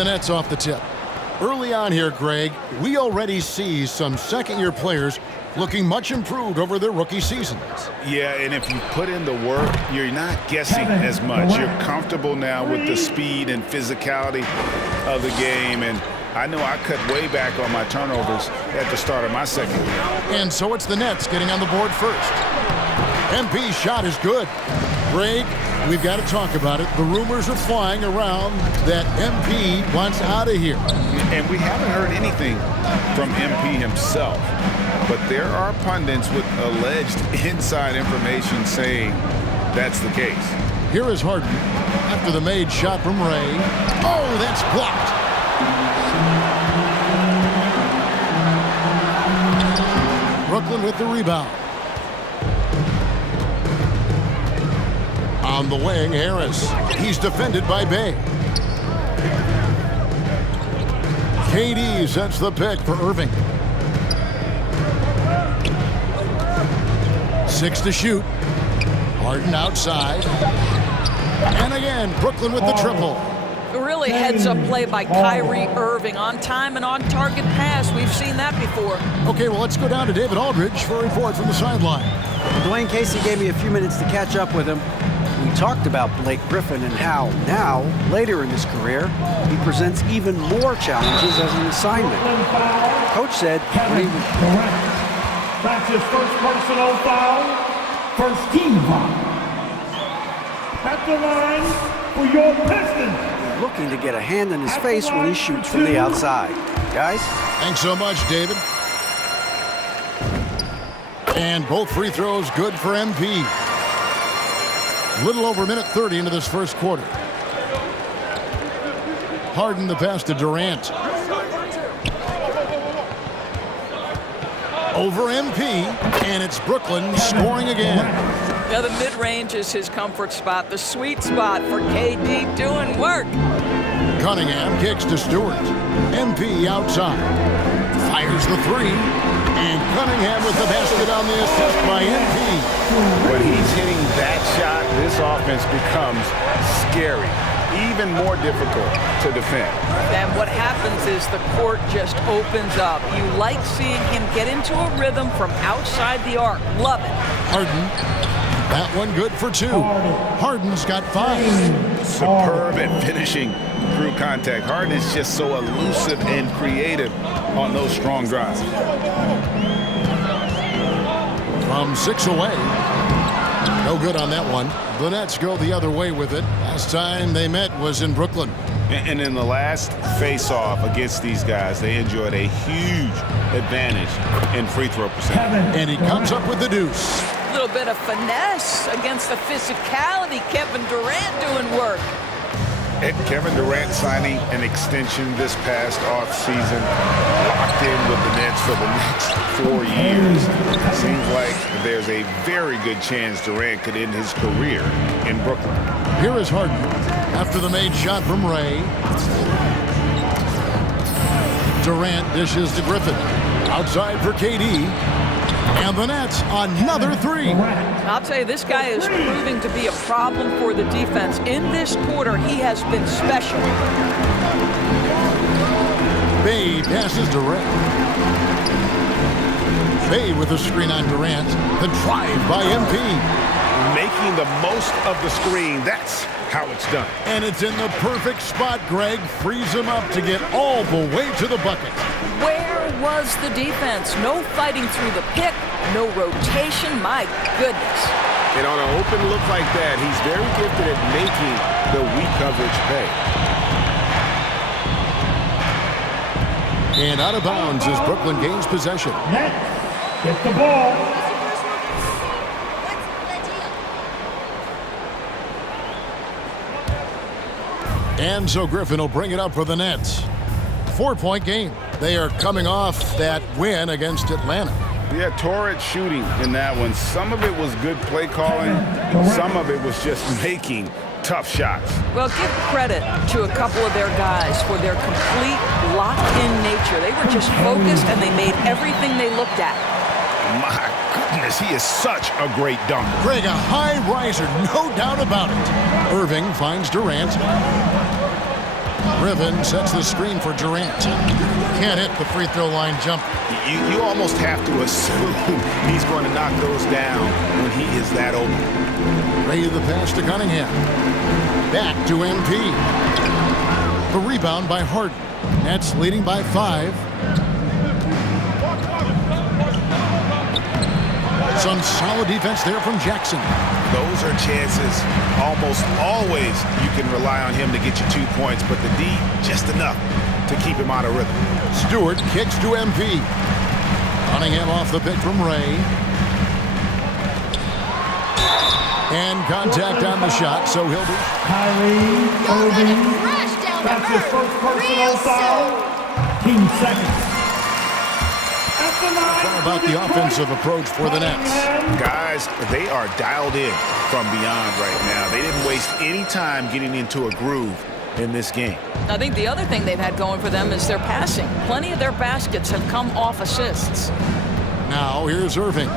the Nets off the tip. Early on here, Greg, we already see some second-year players looking much improved over their rookie seasons. Yeah, and if you put in the work, you're not guessing as much. You're comfortable now with the speed and physicality of the game, and I know I cut way back on my turnovers at the start of my second year. And so it's the Nets getting on the board first. MP's shot is good. Greg, we've got to talk about it. The rumors are flying around that MP wants out of here. And we haven't heard anything from MP himself. But there are pundits with alleged inside information saying that's the case. Here is Harden after the made shot from Ray. Oh, that's blocked. Brooklyn with the rebound. On the wing, Harris. He's defended by Bay. KD sets the pick for Irving. 6 to shoot. Harden outside. And again, Brooklyn with the triple. Really heads-up play by Kyrie Irving. On time and on target pass. We've seen that before. Okay, well, let's go down to David Aldridge for a report from the sideline. Dwayne Casey gave me a few minutes to catch up with him. We talked about Blake Griffin and how now, later in his career, he presents even more challenges as an assignment. Coach said when he That's his first personal foul, first team foul. At the line for your Pistons. looking to get a hand in his face when he shoots from the outside. Guys? Thanks so much, David. And both free throws good for MP. A little over a minute 30 into this first quarter. Harden the pass to Durant. Over MP, and it's Brooklyn scoring again. Yeah, the mid-range is his comfort spot, the sweet spot for KD doing work. Cunningham kicks to Stewart. MP outside. Fires the three. And Cunningham with the basket on the assist by MP. When he's hitting that shot, this offense becomes scary. Even more difficult to defend. And what happens is the court just opens up. You like seeing him get into a rhythm from outside the arc. Love it. Harden. That one good for two. Harden's got 5. Superb at finishing through contact. Harden is just so elusive and creative on those strong drives. From 6 away. No good on that one. The Nets go the other way with it. Last time they met was in Brooklyn. And in the last face-off against these guys, they enjoyed a huge advantage in free throw percentage. And he comes up with the deuce. A little bit of finesse against the physicality. Kevin Durant doing work. And Kevin Durant signing an extension this past offseason, locked in with the Nets for the next 4 years. Seems like there's a very good chance Durant could end his career in Brooklyn. Here is Harden after the made shot from Ray. Durant dishes to Griffin. Outside for KD. And the Nets, another 3. I'll tell you, this guy is proving to be a problem for the defense. In this quarter, he has been special. Bay passes Durant. Bay with a screen on Durant. The drive by MP. Making the most of the screen. That's how it's done. And it's in the perfect spot. Greg frees him up to get all the way to the bucket. Where was the defense? No fighting through the pick, no rotation. My goodness. And on an open look like that, he's very gifted at making the weak coverage pay. And out of bounds as Brooklyn gains possession. Nets get the ball. And so Griffin will bring it up for the Nets. 4-point game. They are coming off that win against Atlanta. Yeah, torrid shooting in that one. Some of it was good play calling. Some of it was just making tough shots. Well, give credit to a couple of their guys for their complete locked-in nature. They were just focused, and they made everything they looked at. My goodness, he is such a great dunker. Greg, a high riser, no doubt about it. Irving finds Durant. Griffin sets the screen for Durant. Can't hit the free throw line jump. You almost have to assume he's going to knock those down when he is that open. Ray the pass to Cunningham. Back to MP. The rebound by Harden. Nets leading by 5. Some solid defense there from Jackson. Those are chances almost always you can rely on him to get you 2 points, but the D, just enough to keep him out of rhythm. Stewart kicks to MP. Cunningham off the pick from Ray. And contact on the shot, so he'll be. Kyrie Irving. That's his first personal foul. 15 seconds. How about the offensive approach for the Nets? Guys, they are dialed in from beyond right now. They didn't waste any time getting into a groove in this game. I think the other thing they've had going for them is their passing. Plenty of their baskets have come off assists. Now here's Irving.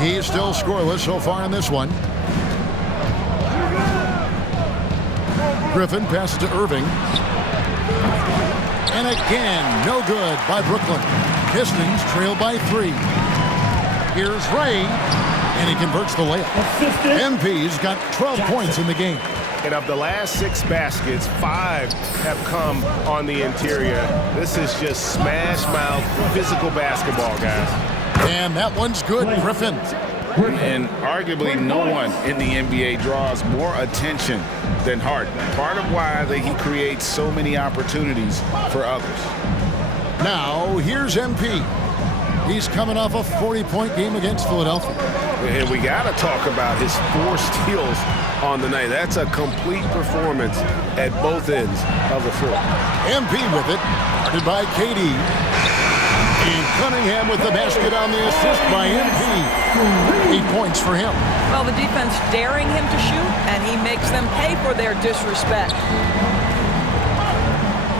He's still scoreless so far in this one. Griffin passes to Irving. And again, no good by Brooklyn. Pistons trail by 3. Here's Ray, and he converts the layup. MP's got 12 points in the game. And of the last 6 baskets, 5 have come on the interior. This is just smash mouth physical basketball, guys. And that one's good, Griffin. And arguably no one in the NBA draws more attention than Harden. Part of why he creates so many opportunities for others. Now, here's MP. He's coming off a 40-point game against Philadelphia. And we got to talk about his 4 steals on the night. That's a complete performance at both ends of the floor. MP with it, guarded by KD. And Cunningham with the basket on the assist by MP. 8 points for him. Well, the defense daring him to shoot, and he makes them pay for their disrespect.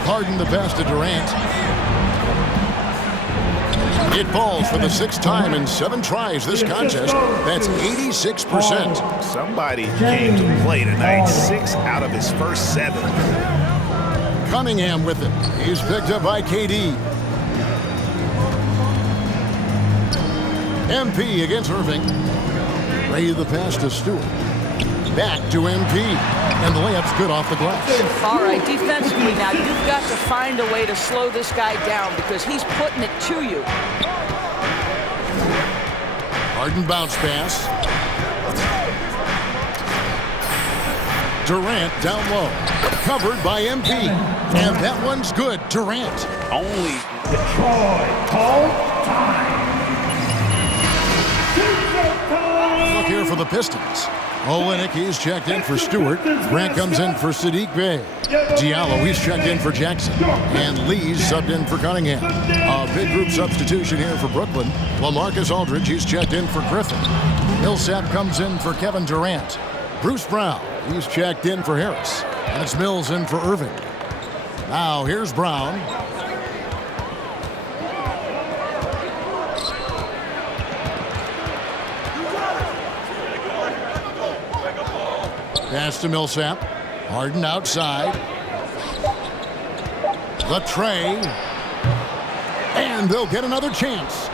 Harden the pass to Durant. It falls for the 6th time in 7 tries this contest. That's 86%. Somebody came to play tonight. 6 out of his first 7. Cunningham with it. He's picked up by KD. MP against Irving. Ray the pass to Stewart. Back to MP. And the layup's good off the glass. All right, defensively now, you've got to find a way to slow this guy down because he's putting it to you. Harden bounce pass. Durant down low. Covered by MP. And that one's good. Durant. Only Detroit, call time. Look here for the Pistons. Olynyk, he's checked in for Stewart. Grant comes in for Sadiq Bey. Diallo, he's checked in for Jackson. And Lee's subbed in for Cunningham. A big group substitution here for Brooklyn. LaMarcus Aldridge, he's checked in for Griffin. Millsap comes in for Kevin Durant. Bruce Brown, he's checked in for Harris. And it's Mills in for Irving. Now here's Brown. Pass to Millsap. Harden outside. The tray. And they'll get another chance.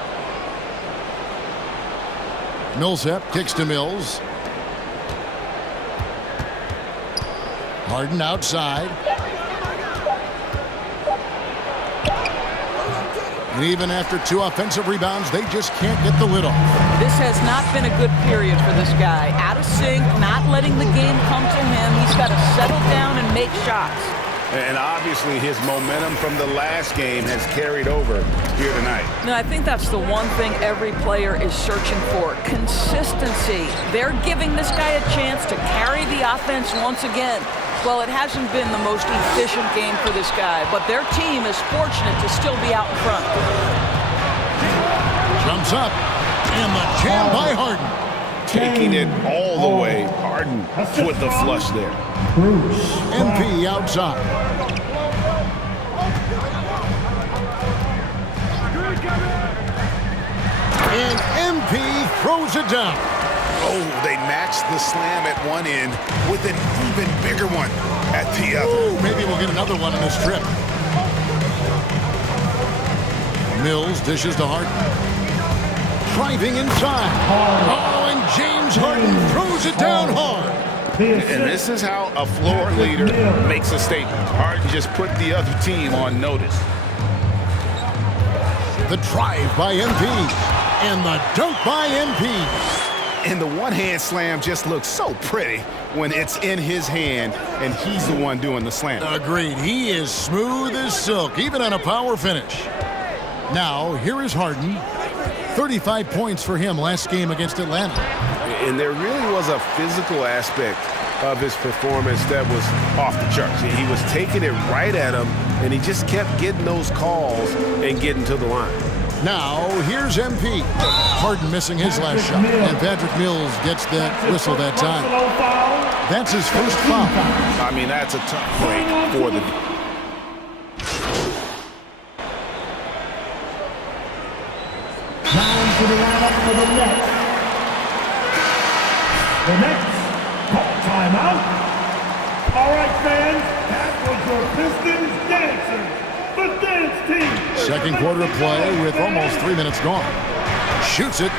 Millsap kicks to Mills. Harden outside. And even after 2 offensive rebounds, they just can't get the lid off. This has not been a good period for this guy. Out of sync, not letting the game come to him. He's got to settle down and make shots. And obviously his momentum from the last game has carried over here tonight. No, I think that's the one thing every player is searching for. Consistency. They're giving this guy a chance to carry the offense once again. Well, it hasn't been the most efficient game for this guy, but their team is fortunate to still be out in front. Jumps up, and the jam by Harden. Taking it all the way. Harden with the flush there. MP outside. And MP throws it down. Oh, they matched the slam at one end with an even bigger one at the other. Ooh, maybe we'll get another one on this trip. Mills dishes to Harden. Driving inside. Oh, and James Harden throws it down hard. And this is how a floor leader makes a statement. Harden just put the other team on notice. The drive by MP. And the dunk by MP. And the one-hand slam just looks so pretty when it's in his hand and he's the one doing the slam. Agreed. He is smooth as silk, even on a power finish. Now, here is Harden. 35 points for him last game against Atlanta. And there really was a physical aspect of his performance that was off the charts. He was taking it right at him, and he just kept getting those calls and getting to the line. Now, here's MP. Harden missing his last shot, and Patrick Mills gets that whistle that time. That's his first foul. I mean, that's a tough break for the... Down to the lineup for the Nets. The Nets call timeout. All right, fans, that was your Pistons dancers, the dance team. Second quarter of play with almost 3 minutes gone. Shoots it.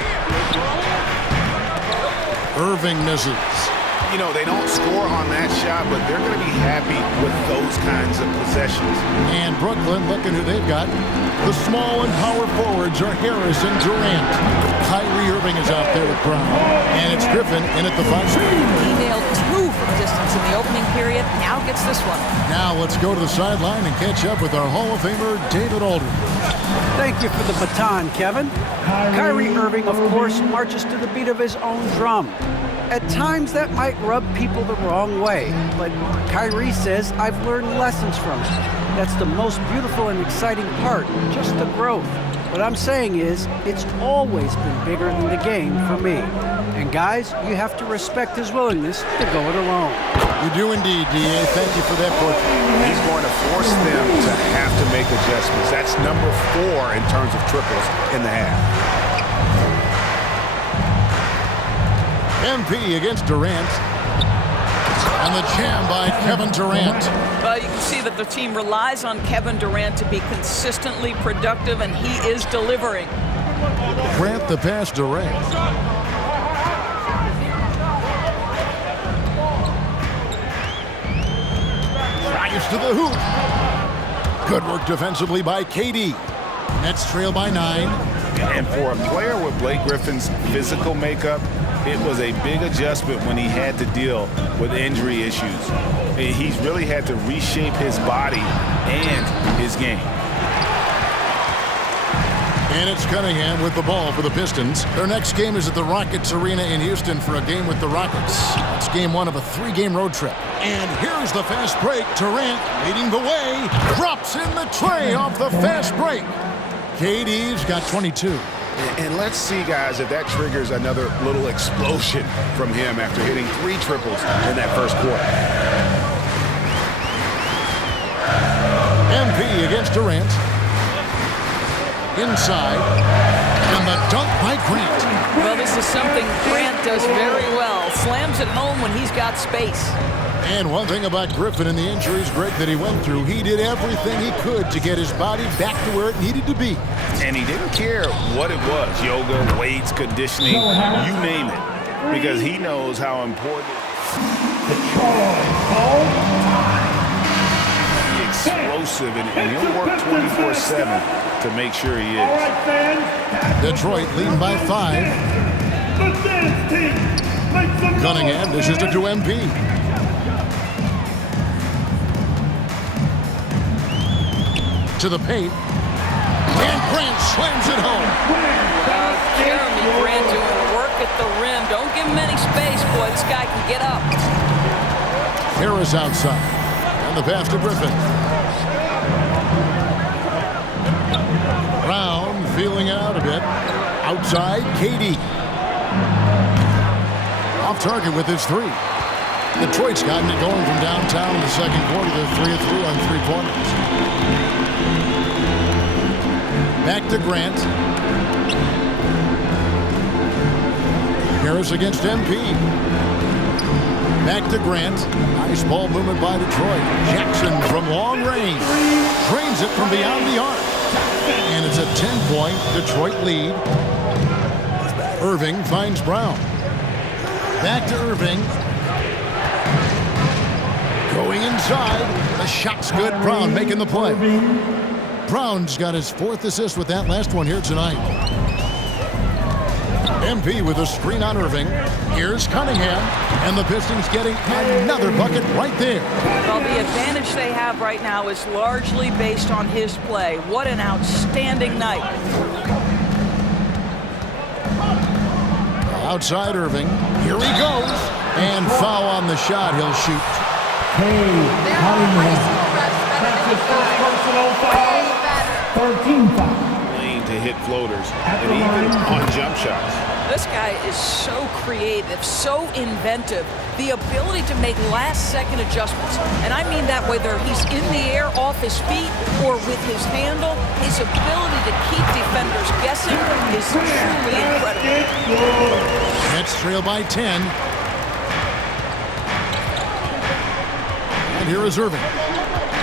Irving misses. You know, they don't score on that shot, but they're going to be happy with those kinds of possessions. And Brooklyn, looking who they've got. The small and power forwards are Harris and Durant. Kyrie Irving is out there with Brown. And it's Griffin in at the 5 spot. He nailed 2 from distance in the opening period. Now gets this one. Now let's go to the sideline and catch up with our Hall of Famer, David Aldridge. Thank you for the baton, Kevin. Kyrie Irving, of course, marches to the beat of his own drum. At times, that might rub people the wrong way, but Kyrie says, I've learned lessons from it. That's the most beautiful and exciting part, just the growth. What I'm saying is, it's always been bigger than the game for me. And guys, you have to respect his willingness to go it alone. You do indeed, D.A. Thank you for that portrait. He's going to force them to have to make adjustments. That's number 4 in terms of triples in the half. MP against Durant. And the jam by Kevin Durant. Well, you can see that the team relies on Kevin Durant to be consistently productive, and he is delivering. Grant the pass Durant. Drives to the hoop. Good work defensively by KD. Nets trail by 9. And for a player with Blake Griffin's physical makeup, it was a big adjustment when he had to deal with injury issues. He's really had to reshape his body and his game. And it's Cunningham with the ball for the Pistons. Their next game is at the Rockets Arena in Houston for a game with the Rockets. It's game 1 of a 3-game road trip. And here's the fast break. Durant leading the way. Drops in the tray off the fast break. KD's got 22. And let's see, guys, if that triggers another little explosion from him after hitting 3 triples in that first quarter. MP against Durant. Inside. And the dunk by Grant. Well, this is something Grant does very well. Slams it home when he's got space. And one thing about Griffin and the injuries, Greg, that he went through, he did everything he could to get his body back to where it needed to be. And he didn't care what it was, yoga, weights, conditioning, you name it, because he knows how important he's explosive, and he'll work 24/7 to make sure he is. Detroit leading by 5. Cunningham dishes it to MP. To the paint. And Grant slams it home. Jeremy Grant doing work at the rim. Don't give him any space, boy. This guy can get up. Harris outside. And the pass to Griffin. Brown feeling it out a bit. Outside, KD. Off target with his 3. Detroit's gotten it going from downtown in the second quarter. They're 3 of 3 on 3-pointers. Back to Grant. Harris against MP. Back to Grant. Nice ball movement by Detroit. Jackson from long range. Drains it from beyond the arc. And it's a 10-point Detroit lead. Irving finds Brown. Back to Irving. Going inside. The shot's good. Brown making the play. Brown's got his 4th assist with that last one here tonight. MP with a screen on Irving. Here's Cunningham. And the Pistons getting another bucket right there. Well, the advantage they have right now is largely based on his play. What an outstanding night. Outside Irving. Here he goes. And foul on the shot. He'll shoot. That's his first personal foul. 13 foul. Lane to hit floaters and even on jump shots. This guy is so creative, so inventive. The ability to make last-second adjustments. And I mean that whether he's in the air off his feet or with his handle, his ability to keep defenders guessing is truly incredible. Nets trail by 10. And here is Irving.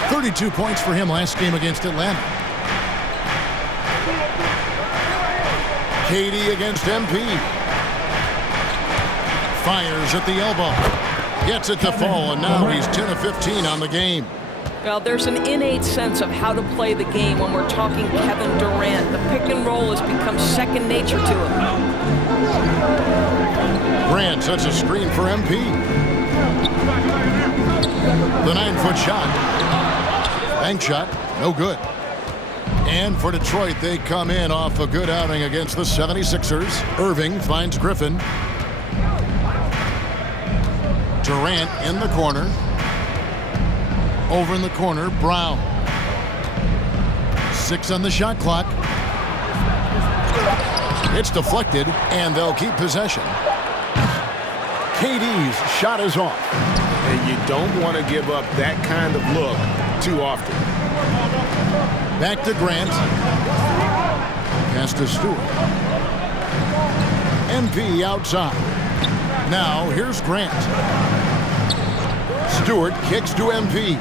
32 points for him last game against Atlanta. KD against MP. Fires at the elbow. Gets it to fall, and now he's 10 of 15 on the game. Well, there's an innate sense of how to play the game when we're talking Kevin Durant. The pick and roll has become second nature to him. Grant sets a screen for MP. The 9-foot shot. Bank shot, no good. And for Detroit, they come in off a good outing against the 76ers. Irving finds Griffin. Durant in the corner. Over in the corner, Brown. 6 on the shot clock. It's deflected, and they'll keep possession. KD's shot is off. And you don't want to give up that kind of look too often. Back to Grant. Pass to Stewart. MP outside. Now here's Grant. Stewart kicks to MP.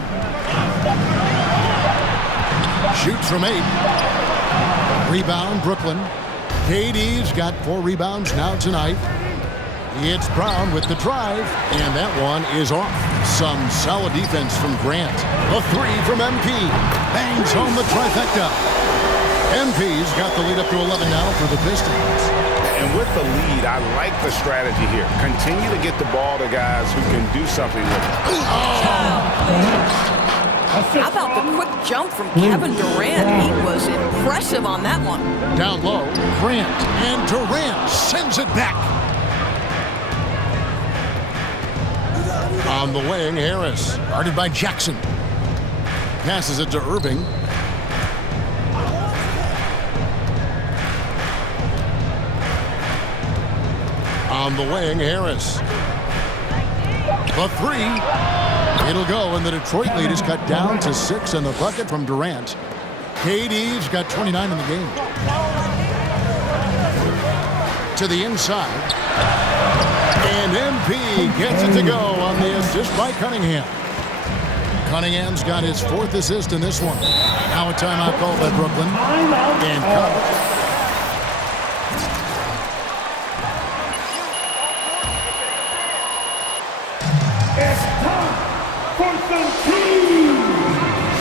Shoots from 8. Rebound, Brooklyn. KD's got 4 rebounds now tonight. It's Brown with the drive, and that one is off. Some solid defense from Grant. A 3 from MP. Bangs home the trifecta. MP's got the lead up to 11 now for the Pistons. And with the lead, I like the strategy here. Continue to get the ball to guys who can do something with it. How about the quick jump from Kevin Durant? He was impressive on that one. Down low, Grant, and Durant sends it back. On the wing, Harris, guarded by Jackson. Passes it to Irving. On the wing, Harris. The 3. It'll go, and the Detroit lead is cut down to 6 in the bucket from Durant. KD's got 29 in the game. To the inside. And MP gets it to go on the assist by Cunningham. Cunningham's got his 4th assist in this one. Now a timeout called by Brooklyn. And cut. It's time for some team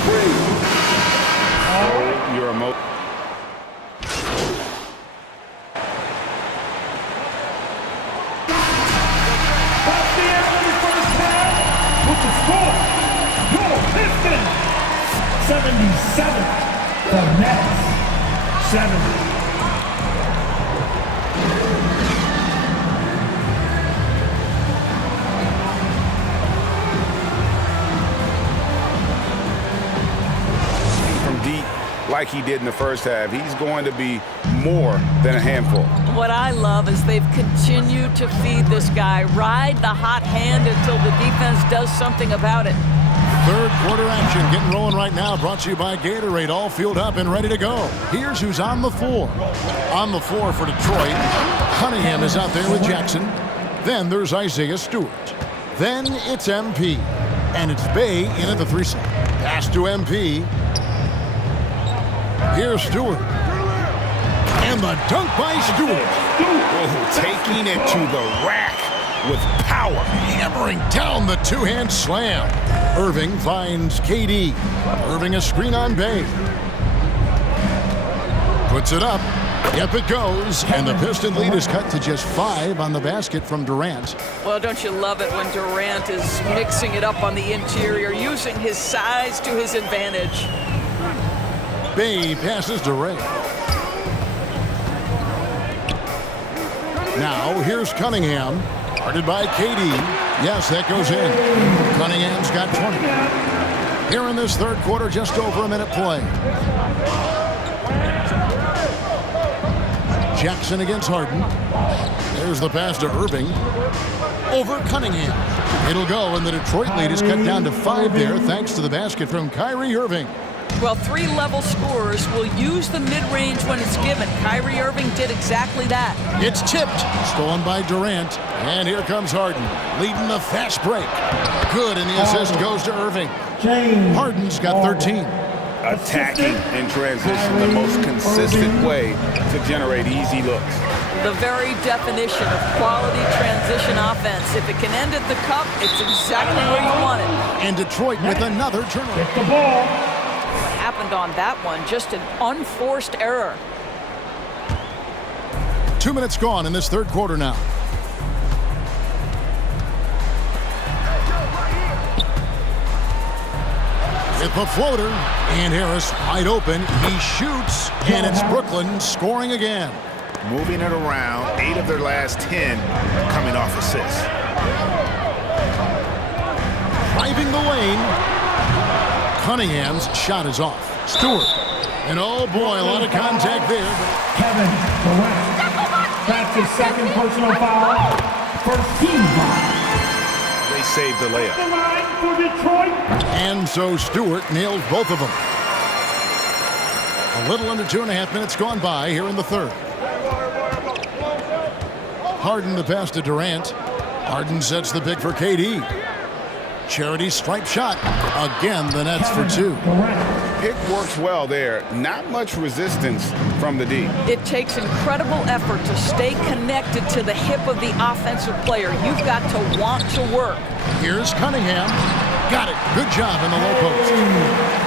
free. You're a That's the end of the first half with the score. Your Pistons 77. The Nets 70. like he did in the first half. He's going to be more than a handful. What I love is they've continued to feed this guy, ride the hot hand until the defense does something about it. Third quarter action getting rolling right now, brought to you by Gatorade, all fueled up and ready to go. Here's who's on the floor. On the floor for Detroit, Cunningham is out there with Jackson. Then there's Isaiah Stewart. Then it's MP. And it's Bay in at the 3 side. Pass to MP. Here's Stewart. And the dunk by Stewart. Oh, taking it to the rack with power. Hammering down the two-hand slam. Irving finds KD. Irving a screen on Bay. Puts it up. Yep, it goes. And the Piston lead is cut to just 5 on the basket from Durant. Well, don't you love it when Durant is mixing it up on the interior, using his size to his advantage. Bay passes to Ray. Now, here's Cunningham. Guarded by KD. Yes, that goes in. Cunningham's got 20. Here in this third quarter, just over a minute play. Jackson against Harden. There's the pass to Irving. Over Cunningham. It'll go, and the Detroit lead is cut down to 5 there, thanks to the basket from Kyrie Irving. Well, 3-level scorers will use the mid-range when it's given. Kyrie Irving did exactly that. It's tipped. Stolen by Durant. And here comes Harden, leading the fast break. Good, and the assist goes to Irving. Harden's got 13. Attacking in transition, the most consistent way to generate easy looks. The very definition of quality transition offense. If it can end at the cup, it's exactly where you want it. And Detroit with another turnover. The ball. What happened on that one? Just an unforced error. 2 minutes gone in this third quarter now. With the floater, and Harris wide open. He shoots, and it's Brooklyn scoring again. Moving it around, 8 of their last 10 coming off assists. Driving the lane. Cunningham's shot is off. Stewart. And oh boy, a lot of contact there. Kevin Durant. That's his second personal foul. First team foul. They saved the layup. The line for Detroit. And so Stewart nails both of them. A little under 2.5 minutes gone by here in the third. Harden the pass to Durant. Harden sets the pick for KD. Charity stripe shot. Again, the Nets for 2. Pick works well there. Not much resistance from the D. It takes incredible effort to stay connected to the hip of the offensive player. You've got to want to work. Here's Cunningham. Got it. Good job in the low post.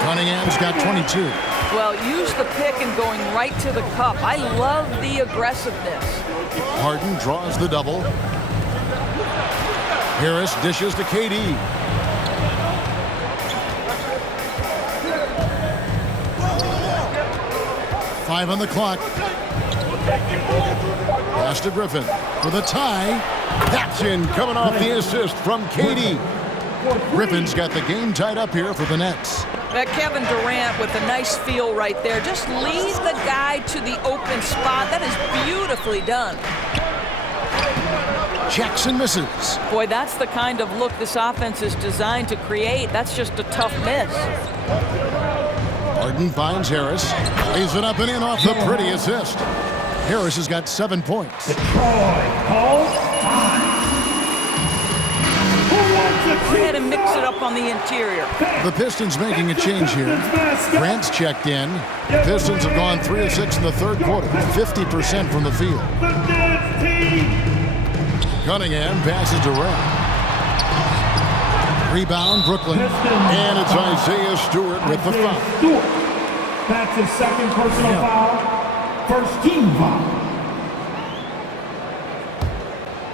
Cunningham's got 22. Well, use the pick and going right to the cup. I love the aggressiveness. Harden draws the double. Harris dishes to KD. Five on the clock. Pass to Griffin for the tie. That's in, coming off the assist from KD. Griffin's got the game tied up here for the Nets. That Kevin Durant with a nice feel right there. Just lead the guy to the open spot. That is beautifully done. Jackson misses. Boy, that's the kind of look this offense is designed to create. That's just a tough miss. Harden finds Harris. Lays it up and in off the pretty assist. Harris has got 7 points. Detroit calls time. Who wants Go to ahead and mix it up on the interior. The Pistons making a change here. Grant's checked in. The Pistons have gone 3 of 6 in the third quarter. 50% from the field. The Nets team. Cunningham passes to Ray. Rebound, Brooklyn. And it's Isaiah Stewart with the foul. Stewart. That's his second personal foul. First team foul.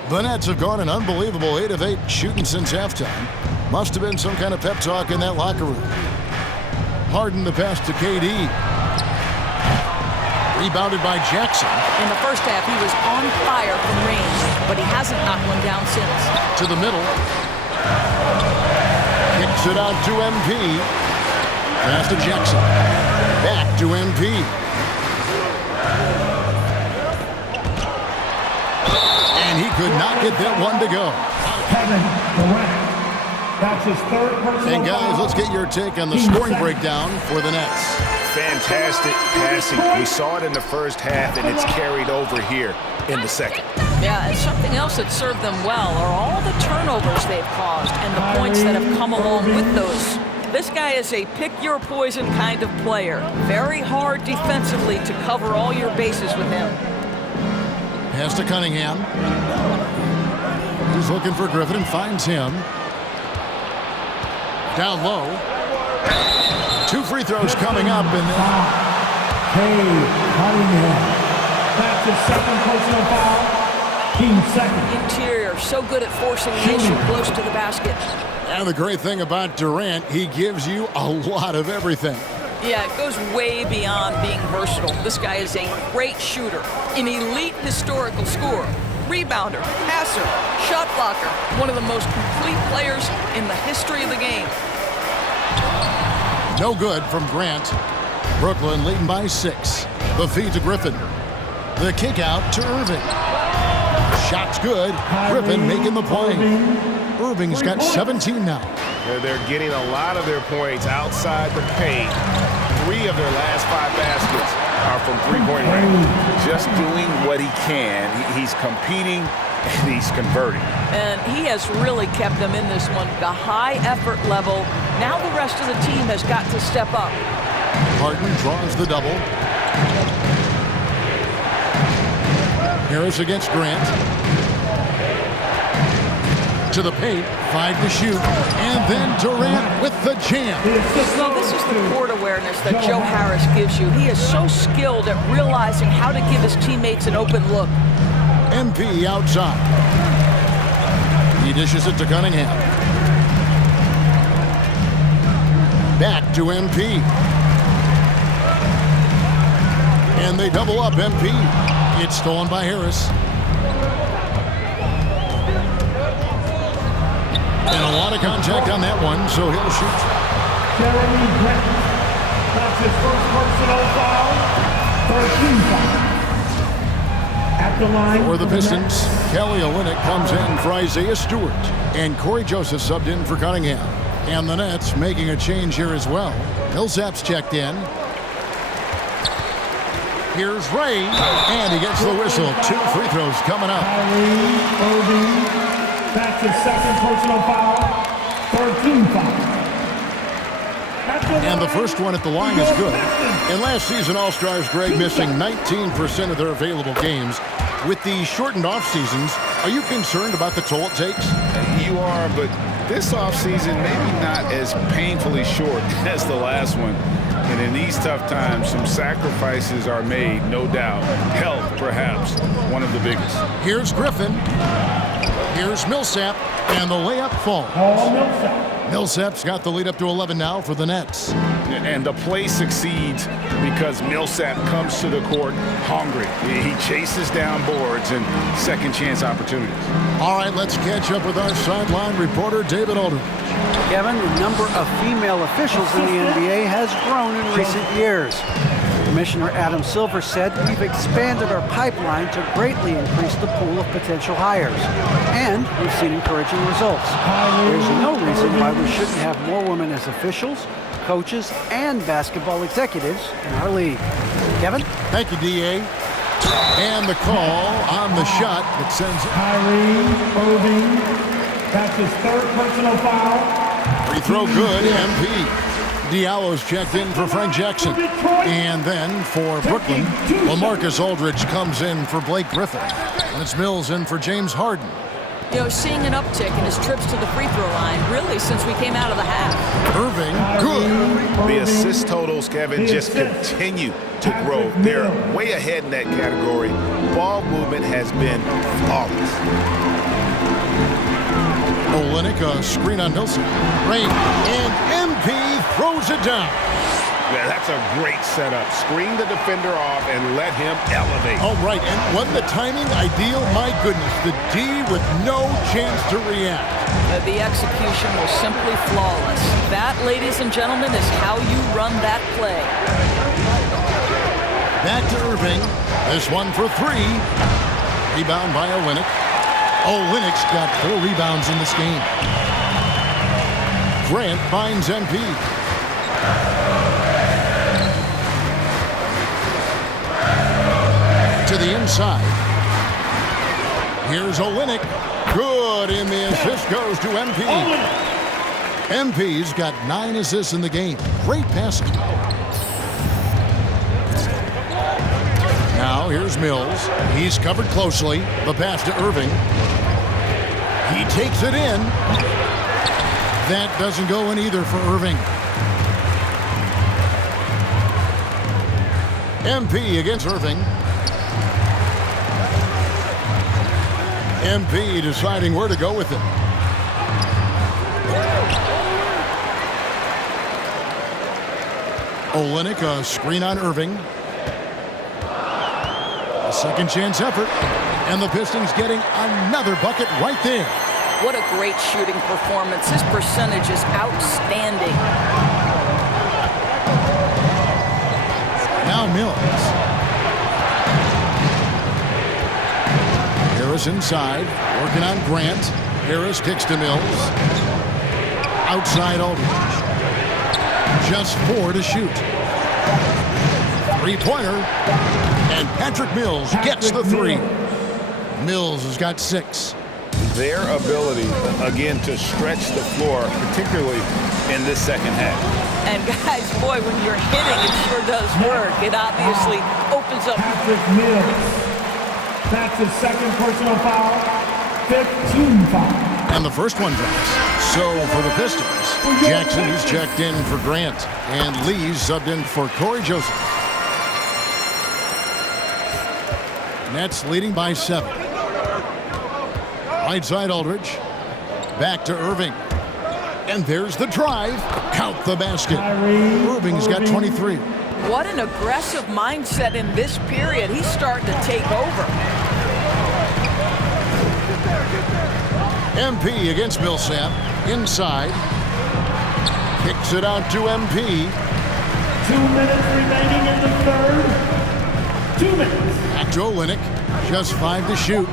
The Nets have gone an unbelievable 8 of 8 shooting since halftime. Must have been some kind of pep talk in that locker room. Harden the pass to KD. Rebounded by Jackson. In the first half, he was on fire from range, but he hasn't knocked one down since. To the middle. Kicks it out to MP. Pass to Jackson. Back to MP. And he could not get that one to go. Kevin Durant. That's his third personal And guys, foul. let's get your take on the scoring breakdown for the Nets. Fantastic passing. We saw it in the first half, and it's carried over here in the second. Yeah, and something else that served them well are all the turnovers they've caused and the points that have come along with those. This guy is a pick-your-poison kind of player. Very hard defensively to cover all your bases with him. Pass to Cunningham. He's looking for Griffin and finds him. Down low. 2 free throws coming up. And Cade Cunningham. That's his second personal foul. Team second. Interior, so good at forcing the issue close to the basket. And the great thing about Durant, he gives you a lot of everything. Yeah, it goes way beyond being versatile. This guy is a great shooter, an elite historical scorer, rebounder, passer, shot blocker, one of the most complete players in the history of the game. No good from Grant. Brooklyn leading by 6. The feed to Griffin. The kick out to Irving. Shot's good. Griffin making the play. Irving's got 17 now. They're getting a lot of their points outside the paint. 3 of their last 5 baskets are from three-point range. Just doing what he can. He's competing and he's converting. And he has really kept them in this one. The high effort level. Now the rest of the team has got to step up. Harden draws the double. Harris against Grant. To the paint, 5 to shoot, and then Durant with the jam. So this is the court awareness that Joe Harris gives you. He is so skilled at realizing how to give his teammates an open look. MP outside. He dishes it to Cunningham. Back to MP. And they double up MP. It's stolen by Harris. And a lot of contact on that one, so he'll shoot. Jeremy Grant. That's his first personal foul. 13 foul. At the line For the Pistons, Nets. Kelly Olynyk comes in for Isaiah Stewart. And Corey Joseph subbed in for Cunningham. And the Nets making a change here as well. Millsap's checked in. Here's Ray, and he gets the whistle. 2 free throws coming up. Kyrie Irving. That's his second personal foul. 13 foul. And the first one at the line is good. And last season, All-Stars Greg missing 19% of their available games. With the shortened off seasons, are you concerned about the toll it takes? You are, but this offseason maybe not as painfully short as the last one. And in these tough times, some sacrifices are made, no doubt. Health, perhaps, one of the biggest. Here's Griffin. Here's Millsap. And the layup falls. Paul Millsap. Millsap's got the lead up to 11 now for the Nets. And the play succeeds because Millsap comes to the court hungry. He chases down boards and second chance opportunities. All right, let's catch up with our sideline reporter, David Aldridge. Kevin, the number of female officials in the NBA has grown in recent years. Commissioner Adam Silver said, "We've expanded our pipeline to greatly increase the pool of potential hires, and we've seen encouraging results. There's no reason why we shouldn't have more women as officials, coaches, and basketball executives in our league." Kevin? Thank you, DA. And the call on the shot that sends it. Kyrie Irving. That's his third personal foul. Free throw good, MP. Diallo's checked in for Frank Jackson. And then for Brooklyn, LaMarcus Aldridge comes in for Blake Griffin. And it's Mills in for James Harden. You know, seeing an uptick in his trips to the free throw line, really, since we came out of the half. Irving, good. The assist totals, Kevin, just continue to grow. They're way ahead in that category. Ball movement has been flawless. Olynyk, a screen on Millsap. Rain, and MP throws it down. Yeah, that's a great setup. Screen the defender off and let him elevate. All right, and wasn't the timing ideal? My goodness, the D with no chance to react. The execution was simply flawless. That, ladies and gentlemen, is how you run that play. Back to Irving. This one for 3. Rebound by Olynyk. Olynyk's got 4 rebounds in this game. Grant finds MP. To the inside. Here's Olynyk. Good, and the assist goes to MP. MP's got 9 assists in the game. Great passing. Now here's Mills. He's covered closely. The pass to Irving. He takes it in. That doesn't go in either for Irving. MP against Irving. MP deciding where to go with it. Olynyk, a screen on Irving. A second chance effort. And the Pistons getting another bucket right there. What a great shooting performance. His percentage is outstanding. Now Mills. Harris inside, working on Grant. Harris kicks to Mills. Outside Aldridge. Just 4 to shoot. Three-pointer. And Patrick Mills gets the 3. Mills has got 6. Their ability, again, to stretch the floor, particularly in this second half. And guys, boy, when you're hitting, it sure does work. It obviously opens up. Patrick Mills. That's his second personal foul. 15 foul. And the first one drops. So for the Pistons, Jackson is checked in for Grant. And Lee's subbed in for Corey Joseph. Nets leading by 7. Right side Aldridge. Back to Irving. And there's the drive. Count the basket. Irving's got 23. What an aggressive mindset in this period. He's starting to take over. MP against Millsap. Inside. Kicks it out to MP. 2 minutes remaining in the third. 2 minutes. Back to Olynyk. Just 5 to shoot.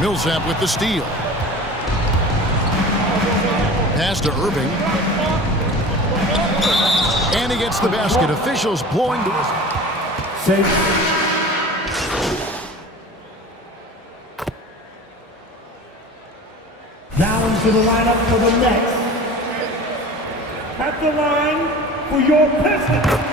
Millsap with the steal. Pass to Irving. And he gets the basket. Officials blowing the whistle. Safe. Now into the lineup for the Nets. At the line for your Pistons.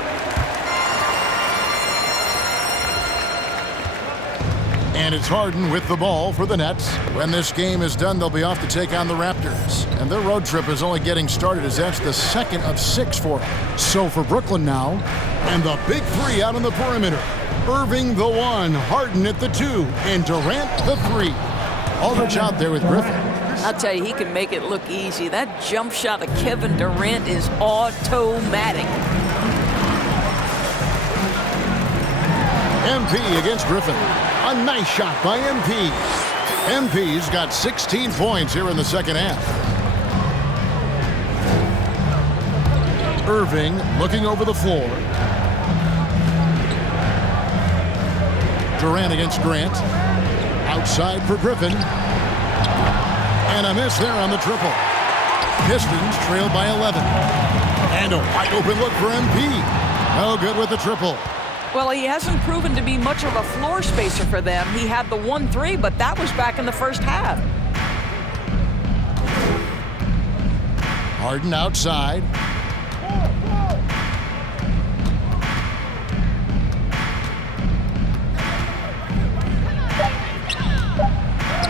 And it's Harden with the ball for the Nets. When this game is done, they'll be off to take on the Raptors. And their road trip is only getting started as that's the second of 6 for them. So for Brooklyn now, and the big 3 out on the perimeter. Irving the 1, Harden at the 2, and Durant the 3. Aldridge out there with Griffin. I'll tell you, he can make it look easy. That jump shot of Kevin Durant is automatic. MP against Griffin. A nice shot by MP. MP's got 16 points here in the second half. Irving looking over the floor. Durant against Grant. Outside for Griffin. And a miss there on the triple. Pistons trail by 11. And a wide open look for MP. No good with the triple. Well, he hasn't proven to be much of a floor spacer for them. He had the 1-3, but that was back in the first half. Harden outside.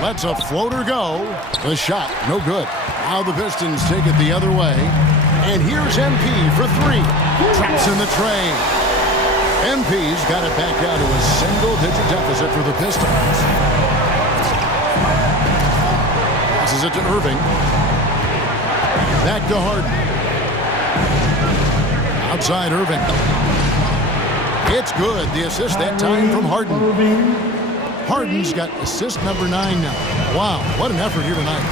Lets a floater go. The shot, no good. Now the Pistons take it the other way. And here's MP for 3. Traps in the tray. MP's got it back down to a single-digit deficit for the Pistons. Passes it to Irving. Back to Harden. Outside Irving. It's good. The assist that time from Harden. Harden's got assist number 9 now. Wow, what an effort here tonight.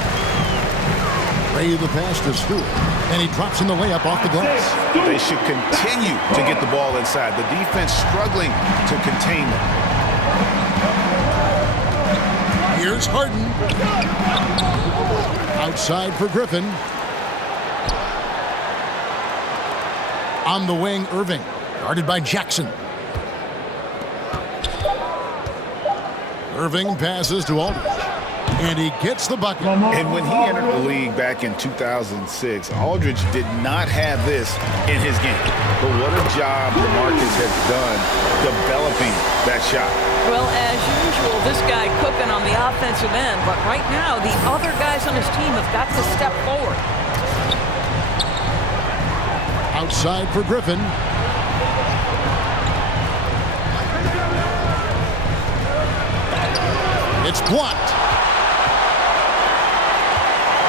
Ray the pass to Stewart. And he drops in the layup off the glass. They should continue to get the ball inside. The defense struggling to contain them. Here's Harden. Outside for Griffin. On the wing, Irving, guarded by Jackson. Irving passes to Aldridge, and he gets the bucket. And when he entered the league back in 2006, Aldridge did not have this in his game. But what a job DeMarcus has done developing that shot. Well, as usual, this guy cooking on the offensive end, but right now the other guys on his team have got to step forward. Outside for Griffin. It's blocked.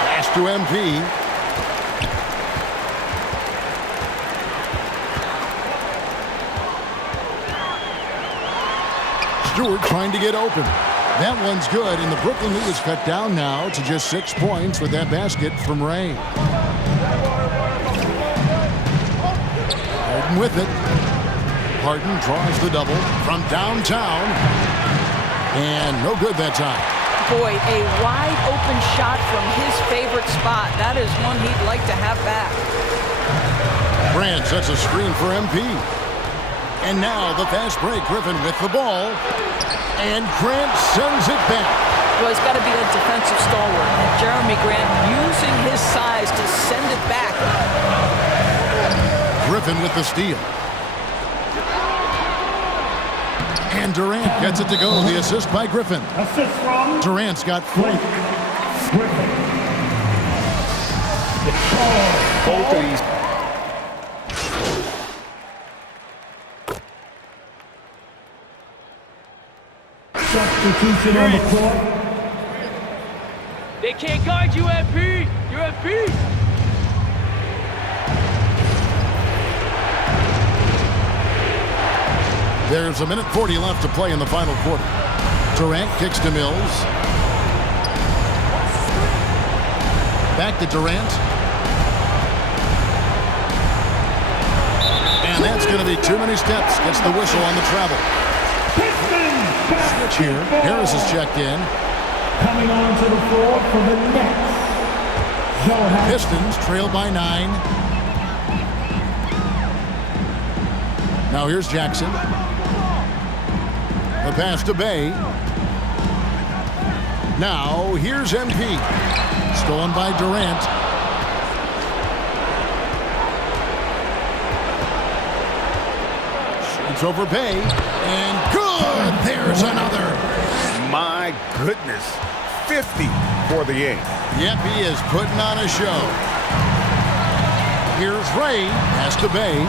Pass to MP. Stewart trying to get open. That one's good, and the Brooklyn lead is cut down now to just 6 points with that basket from Ray. Harden with it. Harden draws the double from downtown. And no good that time. Boy, a wide open shot from his favorite spot. That is one he'd like to have back. Grant sets a screen for MP. And now the fast break. Griffin with the ball. And Grant sends it back. Well, he's got to be a defensive stalwart. And Jeremy Grant using his size to send it back. Griffin with the steal. And Durant gets it to go. The assist by Griffin. Assist from Durant's got 4. Griffin. Both of these. Substitution on the court. They can't guard you, MP. You're a beast. There's 1:40 left to play in the final quarter. Durant kicks to Mills. Back to Durant. And that's going to be too many steps. Gets the whistle on the travel. Switch here. Harris is checked in. Coming onto the floor for the Nets. Joe Harris. Pistons trail by 9. Now here's Jackson. The pass to Bay. Now here's MP. Stolen by Durant. Shoots over Bay. And good! There's another. My goodness. 50 for the game. Yep, he is putting on a show. Here's Ray. Pass to Bay.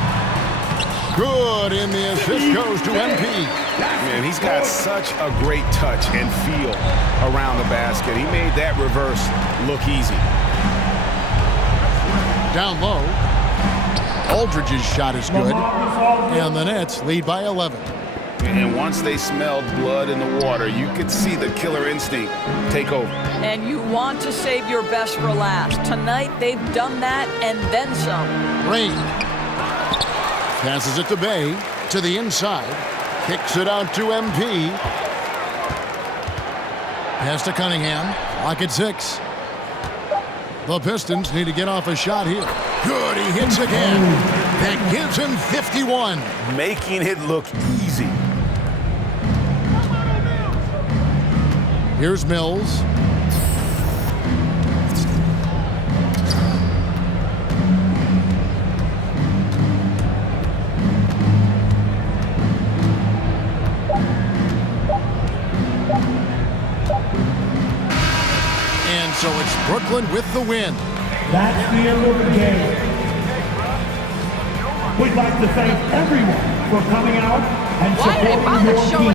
Good, and the assist goes to MP. Man, he's got such a great touch and feel around the basket. He made that reverse look easy. Down low. Aldridge's shot is good. And the Nets lead by 11. And once they smelled blood in the water, you could see the killer instinct take over. And you want to save your best for last. Tonight, they've done that and then some. Ray passes it to Bay, to the inside. Kicks it out to MP. Pass to Cunningham. Clock at 6. The Pistons need to get off a shot here. Good, he hits again. That gives him 51. Making it look easy. Here's Mills. And so it's Brooklyn with the win. That's the end of the game. We'd like to thank everyone for coming out and supporting your team.